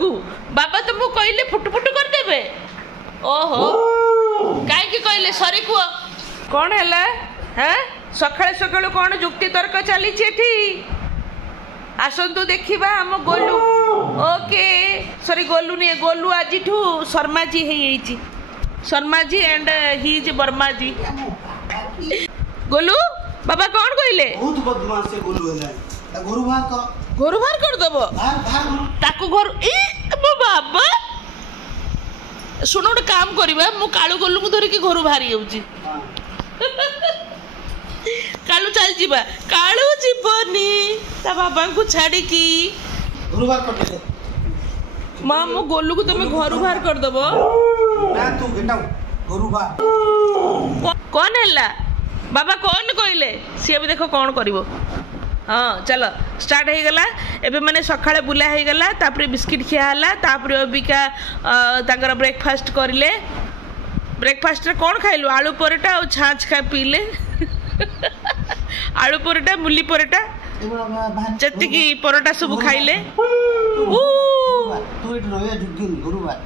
को बाबा तुमको कहले फुटफुट कर देबे ओहो काई की कहले सॉरी को कौन हैला हैं सकाळे सकाळे कौन जुक्ति तर्क चली एठी आसंतु देखिबा हम गोलू ओके सॉरी गोलू नहीं गोलू आज शर्मा जी है Sharma ji and he is Verma जी गोलू बाबा कौन कहले बहुत बदमाश है गोलू है घर बाहर कर दबो ताको घर ए मो बाबा सुनो गोटे काम करवा मु कालू गोलू को धरिकी घर बाहरी जाऊँगी कालू चल जीवा कालू जीवनी ता बाबा को छाड़ी की घर बाहर कर दे मां मो गोलू को तुम घर बाहर कर दबो ना तू बेटा घर बाहर कौन हैला बाबा कौन कहले सी भी देखो कौन करिवो हाँ चलो स्टार्ट हो गला एबे माने सकाळे बुला हो गला तापरे बिस्किट खिया हला तापरे अबिका तांकर ब्रेकफास्ट करले ब्रेकफास्ट रे कौन खाइलु आलू परोटा और छाछ खा पीले आलू परोटा मुली परोटा जति की परोटा सब खाइले तू इट रोया जुगिन घर बाहर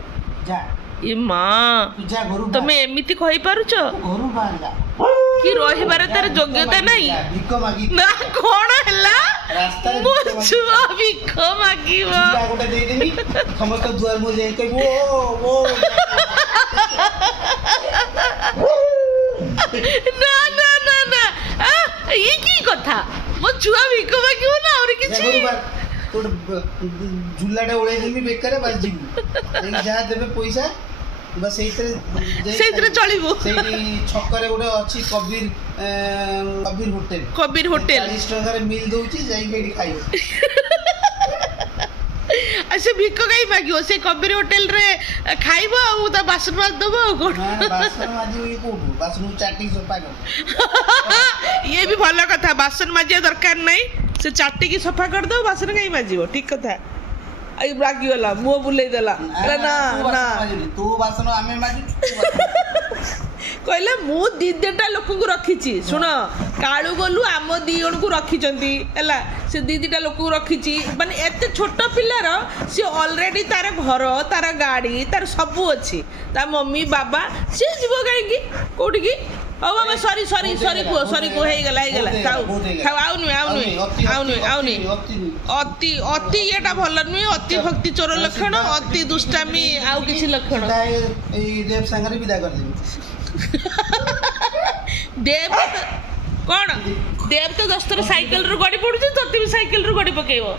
जा ए मां तू जा घर तमे एमिति कहि पारुछो घर बाहर जा कि रहिबार तार योग्यता नहीं भिक मागी ना कौन हैला रास्ता मो छुआ भिख मागिबो गोटे दे देनी समस्त दुआर मु जाई कहि वो ना ना ना ना ये की कथा मो छुआ भिख मागिबो ना और किछि तो झुलाटा ओळे देमी बेकार बस जीबू जा देबे पैसा बस सेइतरे चलिबो सेई छकरे गोटे अछि कबीर होटल 40 टका रे मिल दोउची जाई केडी खाइयो ऐसे भिक गई मागियो से कबीर होटल रे खाइबो आ त बासन माज दबो कोन बासन माजी ये कोठू बासन चाटी सफा कर ये भी भलो कथा बासन माजिया दरकार नहीं से चाटी की सफा कर दो बासन कहीं माजिबो ठीक कथा आई रागी वाला मुंह बुलाई देला अरे ना ना तू बासन आमे माजी कहले मु दीदेटा लोक को रखीची सुन कालू गोलू आम दी जन को रखीचंती हैला से दीदीटा लोक को रखीची माने एते छोट पिल्लार से ऑलरेडी तार घर तार गाड़ी तार सब अच्छी ता मम्मी बाबा से जीव कहीं कोठी की ओ बाबा सॉरी सॉरी सॉरी को हे गला खाऊ खाऊ आउनु अति अति एटा भल नुहे अति भक्ति चोर लक्षण अति दुष्टामी आउ किछि लक्षण ए देव संगरे विदा कर दे देव कौन देव तो 10 थर साइकिल रू गड़ी पड़ू तोते भी साइकिल रू गड़ी पकेइबो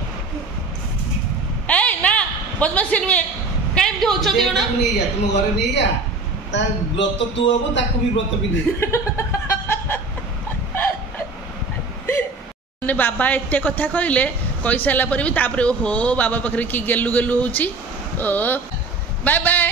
ए ना बदमाशी नुहे काहे एमती होछ दियोना नहीं जा तुम घरे नहीं जा ता व्रत तू हबो ताको भी व्रत भी दे ने बाबा एते कथा कहले कहि साला पर भी तापर ओहो बाबा पखरे की गेलु गेलु होउची ओ बाय बाय